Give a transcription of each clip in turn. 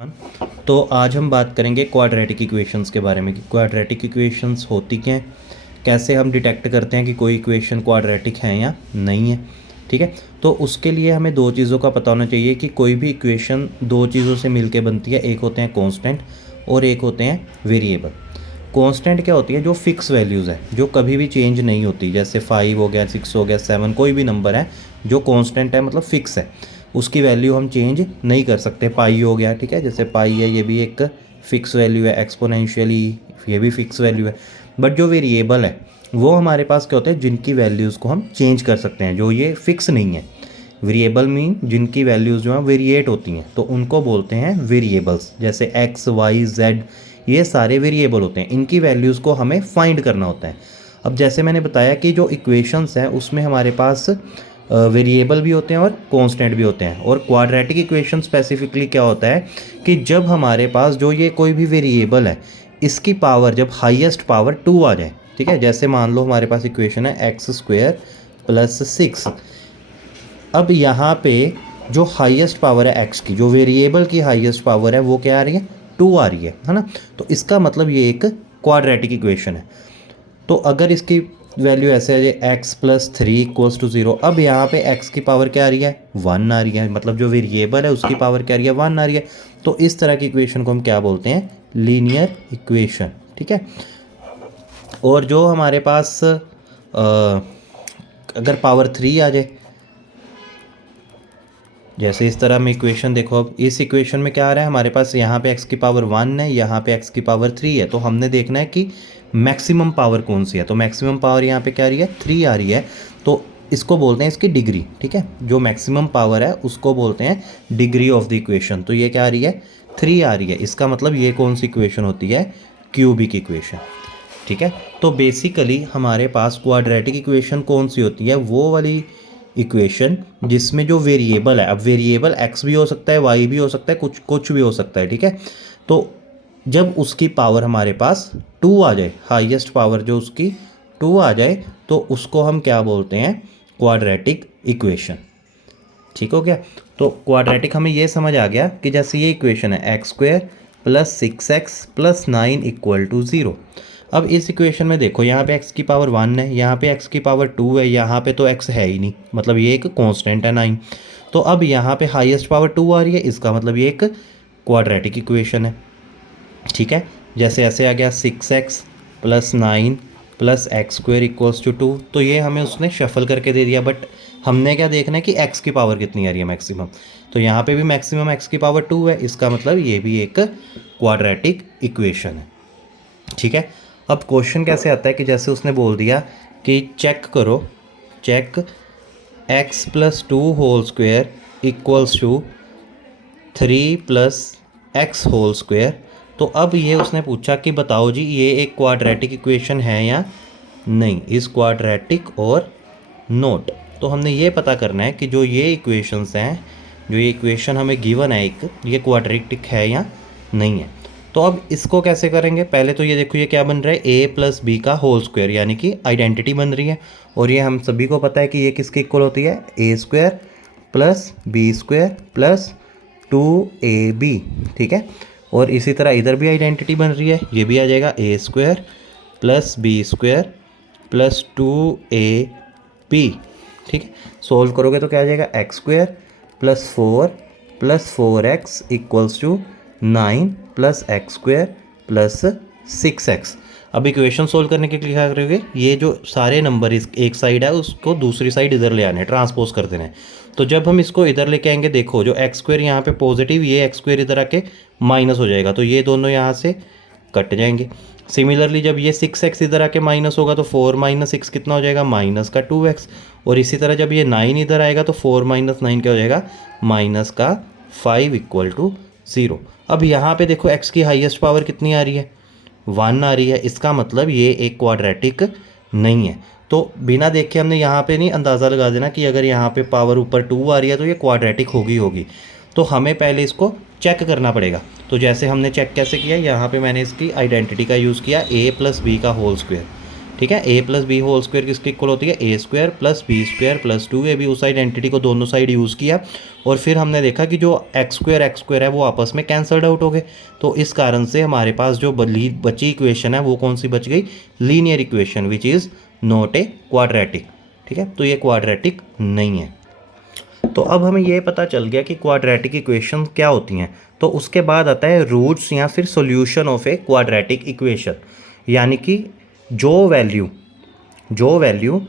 तो आज हम बात करेंगे क्वाड्रेटिक इक्वेशंस के बारे में कि क्वाड्रेटिक इक्वेशंस होती क्या हैं, कैसे हम डिटेक्ट करते हैं कि कोई इक्वेशन क्वाड्रेटिक है या नहीं है। ठीक है, तो उसके लिए हमें दो चीज़ों का पता होना चाहिए कि कोई भी इक्वेशन दो चीज़ों से मिलके बनती है। एक होते हैं कांस्टेंट और एक होते हैं वेरिएबल। कांस्टेंट क्या होती है? जो फिक्स वैल्यूज़ है, जो कभी भी चेंज नहीं होती, जैसे 5 हो गया, 6 हो गया, 7, कोई भी नंबर है जो कांस्टेंट है, मतलब फिक्स है, उसकी वैल्यू हम चेंज नहीं कर सकते। पाई हो गया, ठीक है, जैसे पाई है, ये भी एक फ़िक्स वैल्यू है। एक्सपोनेंशियली ये भी फ़िक्स वैल्यू है। बट जो वेरिएबल है वो हमारे पास क्या होते हैं, जिनकी वैल्यूज़ को हम चेंज कर सकते हैं, जो ये फिक्स नहीं है। वेरिएबल मीन जिनकी वैल्यूज़ जो हैं वेरिएट होती हैं, तो उनको बोलते हैं वेरिएबल्स। जैसे एक्स, वाई, जेड, ये सारे वेरिएबल होते हैं, इनकी वैल्यूज़ को हमें फाइंड करना होता है। अब जैसे मैंने बताया कि जो इक्वेशंस हैं उसमें हमारे पास वेरिएबल भी होते हैं और कांस्टेंट भी होते हैं। और क्वाड्रेटिक इक्वेशन स्पेसिफिकली क्या होता है कि जब हमारे पास जो ये कोई भी वेरिएबल है, इसकी पावर जब हाईएस्ट पावर 2 आ जाए, ठीक है, जैसे मान लो हमारे पास इक्वेशन है x² + 6। अब यहाँ पे जो हाईएस्ट पावर है x की, जो वेरिएबल की हाईएस्ट पावर है वो क्या आ रही है, 2 आ रही है ना। तो इसका मतलब ये एक क्वाड्रेटिक इक्वेशन है। तो अगर इसकी वैल्यू ऐसे आ जाए x + 3 = 0, अब यहाँ पे x की पावर क्या आ रही है, 1 आ रही है, मतलब जो वेरिएबल है उसकी पावर क्या आ रही है, 1 आ रही है। तो इस तरह की इक्वेशन को हम क्या बोलते हैं, लीनियर इक्वेशन। ठीक है, और जो हमारे पास अगर पावर 3 आ जाए, जैसे इस तरह में इक्वेशन देखो, अब इस इक्वेशन में क्या आ रहा है हमारे पास, यहाँ पे x की पावर 1 है, यहाँ पे x की पावर 3 है। तो हमने देखना है कि मैक्सिमम पावर कौन सी है। तो मैक्सिमम पावर यहाँ पे क्या आ रही है, 3 आ रही है। तो इसको बोलते हैं इसकी डिग्री। ठीक है, जो मैक्सिमम पावर है उसको बोलते हैं डिग्री ऑफ द इक्वेशन। तो ये क्या आ रही है, 3 आ रही है। इसका मतलब ये कौन सी इक्वेशन होती है, क्यूबिक इक्वेशन। ठीक है, तो बेसिकली हमारे पास क्वाड्रेटिक इक्वेशन कौन सी होती है, वो वाली इक्वेशन जिसमें जो वेरिएबल है, अब वेरिएबल x भी हो सकता है, y भी हो सकता है, कुछ भी हो सकता है। ठीक है, तो जब उसकी पावर हमारे पास 2 आ जाए, हाईएस्ट पावर जो उसकी 2 आ जाए, तो उसको हम क्या बोलते हैं, क्वाड्रेटिक इक्वेशन। ठीक हो गया। तो क्वाड्रेटिक हमें ये समझ आ गया कि जैसे ये इक्वेशन है x² + 6x + 9 = 0। अब इस इक्वेशन में देखो, यहाँ पे x की पावर 1 है, यहाँ पे x की पावर 2 है, यहाँ पे तो x है ही नहीं, मतलब ये एक कांस्टेंट है 9। तो अब यहाँ पे हाईएस्ट पावर 2 आ रही है, इसका मतलब ये एक क्वाड्रेटिक इक्वेशन है। ठीक है, जैसे ऐसे आ गया 6x + 9 + x² = 2। तो ये हमें उसने शफल करके दे दिया, बट हमने क्या देखना है कि x की पावर कितनी आ रही है मैक्सिमम। तो यहाँ पे भी मैक्सिमम x की पावर 2 है, इसका मतलब ये भी एक क्वाड्रेटिक इक्वेशन है। ठीक है, अब क्वेश्चन कैसे आता है कि जैसे उसने बोल दिया कि चेक करो, check x + 2 whole square = 3 + x whole square. तो अब ये उसने पूछा कि बताओ जी ये एक क्वाड्रेटिक इक्वेशन है या नहीं, इस क्वाड्रेटिक और नोट। तो हमने ये पता करना है कि जो ये इक्वेशंस हैं, जो ये इक्वेशन हमें गिवन है एक, ये क्वाड्रेटिक है या नहीं है। तो अब इसको कैसे करेंगे, पहले तो ये देखो ये क्या बन रहा है, a + b का होल स्क्वायर, यानी कि आइडेंटिटी बन रही है। और ये हम सभी को पता है कि ये किसके इक्वल होती है, a² + b² + 2ab। ठीक है, और इसी तरह इधर भी आइडेंटिटी बन रही है, ये भी आ जाएगा a² + b² + 2ab। ठीक है, सोल्व करोगे तो क्या आ जाएगा, x² + 4 + 4x = 9 + x² + 6x। अब इक्वेशन सोल्व करने के लिए क्या करोगे, ये जो सारे नंबर इस एक साइड है उसको दूसरी साइड इधर ले आने, ट्रांसपोज कर देना है। तो जब हम इसको इधर लेके आएंगे, देखो जो x² यहाँ पे पॉजिटिव, ये x² इधर आके माइनस हो जाएगा, तो ये दोनों यहाँ से कट जाएंगे। सिमिलरली जब ये 6x इधर आके माइनस होगा, तो 4 - 6 कितना हो जाएगा, -2x। और इसी तरह जब ये 9 इधर आएगा, तो 4 - 9 क्या हो जाएगा, -5 = 0। अब यहाँ पे देखो x की हाईएस्ट पावर कितनी आ रही है, 1 आ रही है, इसका मतलब ये एक क्वाड्रेटिक नहीं है। तो बिना देखे हमने यहाँ पे नहीं अंदाज़ा लगा देना कि अगर यहाँ पे पावर ऊपर 2 आ रही है तो ये क्वाड्रेटिक होगी। तो हमें पहले इसको चेक करना पड़ेगा। तो जैसे हमने चेक कैसे किया, यहाँ पे मैंने इसकी आइडेंटिटी का यूज़ किया, a + b का होल स्क्वायर। ठीक है। A plus B whole square किसके इक्वल होती है, A square plus B square plus 2ab। उस आइडेंटिटी को दोनों साइड यूज़ किया और फिर हमने देखा कि जो एक्स स्क्वायर है वो आपस में कैंसल्ड आउट हो गए। तो इस कारण से हमारे पास जो बची इक्वेशन है वो कौन सी बच गई, linear equation which is not a quadratic. ठीक है, तो ये क्वाड्रेटिक नहीं है। तो अब हमें ये पता चल गया कि क्वाड्रेटिक इक्वेशन क्या होती हैं। तो उसके बाद आता है रूट्स या फिर solution of a quadratic equation, यानी कि जो वैल्यू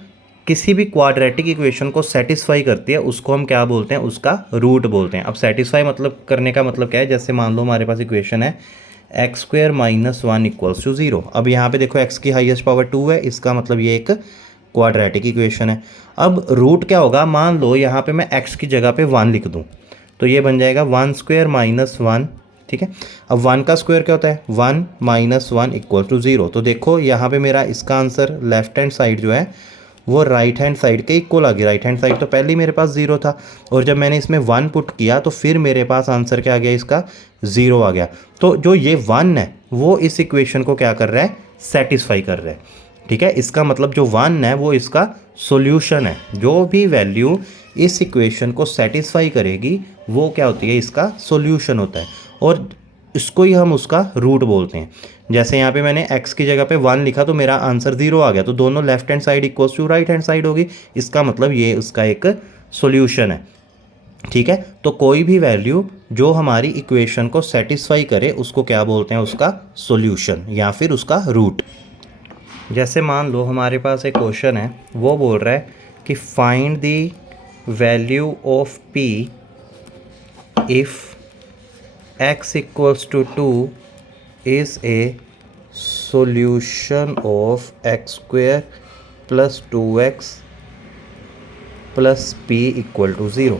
किसी भी क्वाड्रेटिक इक्वेशन को सेटिस्फाई करती है उसको हम क्या बोलते हैं, उसका रूट बोलते हैं। अब सेटिस्फाई मतलब करने का मतलब क्या है, जैसे मान लो हमारे पास इक्वेशन है x square minus 1 equals to 0। अब यहाँ पे देखो एक्स की हाईएस्ट पावर 2 है, इसका मतलब ये एक क्वाड्रेटिक इक्वेशन है। अब रूट क्या होगा, मान लो यहाँ पे मैं एक्स की जगह पे 1 लिख दूँ तो ये बन जाएगा 1 स्क्वायर माइनस 1। ठीक है, अब 1 का स्क्वायर क्या होता है, 1 माइनस 1 इक्वल टू 0। तो देखो यहाँ पे मेरा इसका आंसर लेफ्ट हैंड साइड जो है वो राइट हैंड साइड के इक्वल आ गया। राइट हैंड साइड तो पहले ही मेरे पास 0 था और जब मैंने इसमें 1 पुट किया तो फिर मेरे पास आंसर क्या आ गया, इसका 0 आ गया। तो जो ये 1 है वो इस इक्वेशन को क्या कर रहा है, सेटिस्फाई कर रहा है। ठीक है, इसका मतलब जो 1 है वो इसका सॉल्यूशन है। जो भी वैल्यू इस इक्वेशन को सेटिस्फाई करेगी वो क्या होती है, इसका सॉल्यूशन होता है और इसको ही हम उसका रूट बोलते हैं। जैसे यहाँ पे मैंने x की जगह पे 1 लिखा तो मेरा आंसर 0 आ गया, तो दोनों left hand side equals to right hand side होगी, इसका मतलब ये उसका एक सॉल्यूशन है। ठीक है, तो कोई भी वैल्यू जो हमारी इक्वेशन को सेटिस्फाई करे उसको क्या बोलते हैं, उसका सॉल्यूशन या फिर उसका रूट। जैसे मान लो हमारे पास एक क्वेश्चन है, वो बोल रहा है कि find the value of p if x equals to 2 is a solution of x square plus 2x plus p equal to 0।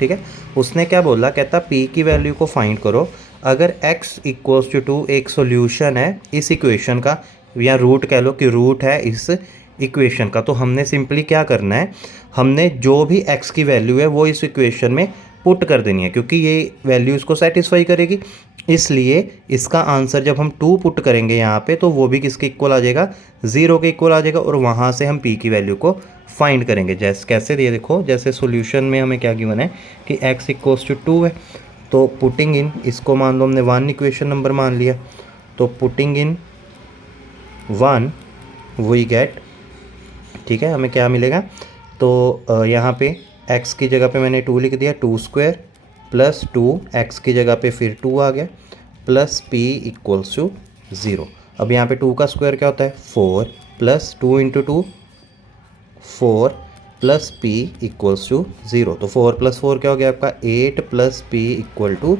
ठीक है, उसने क्या बोला, कहता p की वैल्यू को फाइंड करो अगर x equals to 2 एक सॉल्यूशन है इस इक्वेशन का, या रूट कह लो कि रूट है इस इक्वेशन का। तो हमने सिंपली क्या करना है, हमने जो भी x की वैल्यू है वो इस इक्वेशन में पुट कर देनी है, क्योंकि ये वैल्यू इसको सेटिस्फाई करेगी। इसलिए इसका आंसर जब हम 2 पुट करेंगे यहाँ पे तो वो भी किसके इक्वल आ जाएगा, 0 के इक्वल आ जाएगा और वहाँ से हम p की वैल्यू को फाइंड करेंगे। जैसे कैसे, ये देखो जैसे सॉल्यूशन में हमें क्या गिवन है कि x इक्वल्स टू 2 है, तो पुटिंग इन, इसको मान लो हमने 1 इक्वेशन नंबर मान लिया, तो पुटिंग इन 1 वी गेट। ठीक है, हमें क्या मिलेगा, तो यहाँ पे x की जगह पे मैंने 2 लिख दिया, 2 स्क्वायर प्लस 2 x की जगह पे फिर 2 आ गया प्लस p इक्वल्स टू 0। अब यहाँ पे 2 का स्क्वायर क्या होता है, 4 plus 2 into 2 4 plus p equals to 0। तो 4 प्लस 4 क्या हो गया आपका, 8 प्लस p इक्वल टू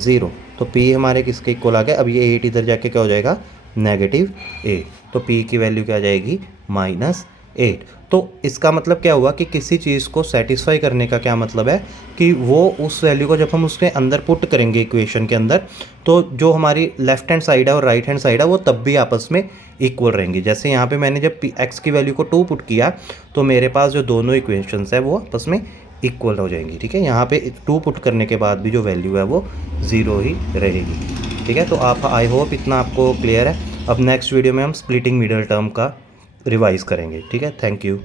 0। तो p हमारे किसके इक्वल आ गया, अब ये 8 इधर जाके क्या हो जाएगा, -8। तो p की वैल्यू क्या आ जाएगी, -8। तो इसका मतलब क्या हुआ कि किसी चीज़ को सेटिस्फाई करने का क्या मतलब है कि वो उस वैल्यू को जब हम उसके अंदर पुट करेंगे इक्वेशन के अंदर, तो जो हमारी लेफ्ट हैंड साइड है और राइट हैंड साइड है वो तब भी आपस में इक्वल रहेंगी। जैसे यहाँ पे मैंने जब x की वैल्यू को 2 पुट किया तो मेरे पास जो दोनों इक्वेशंस है वो आपस में इक्वल हो जाएंगी। ठीक है, यहाँ पे 2 पुट करने के बाद भी जो वैल्यू है वो 0 ही रहेगी। ठीक है, तो आप, आई होप इतना आपको क्लियर है। अब नेक्स्ट वीडियो में हम स्प्लिटिंग मिडल टर्म का रिवाइज करेंगे। ठीक है, थैंक यू।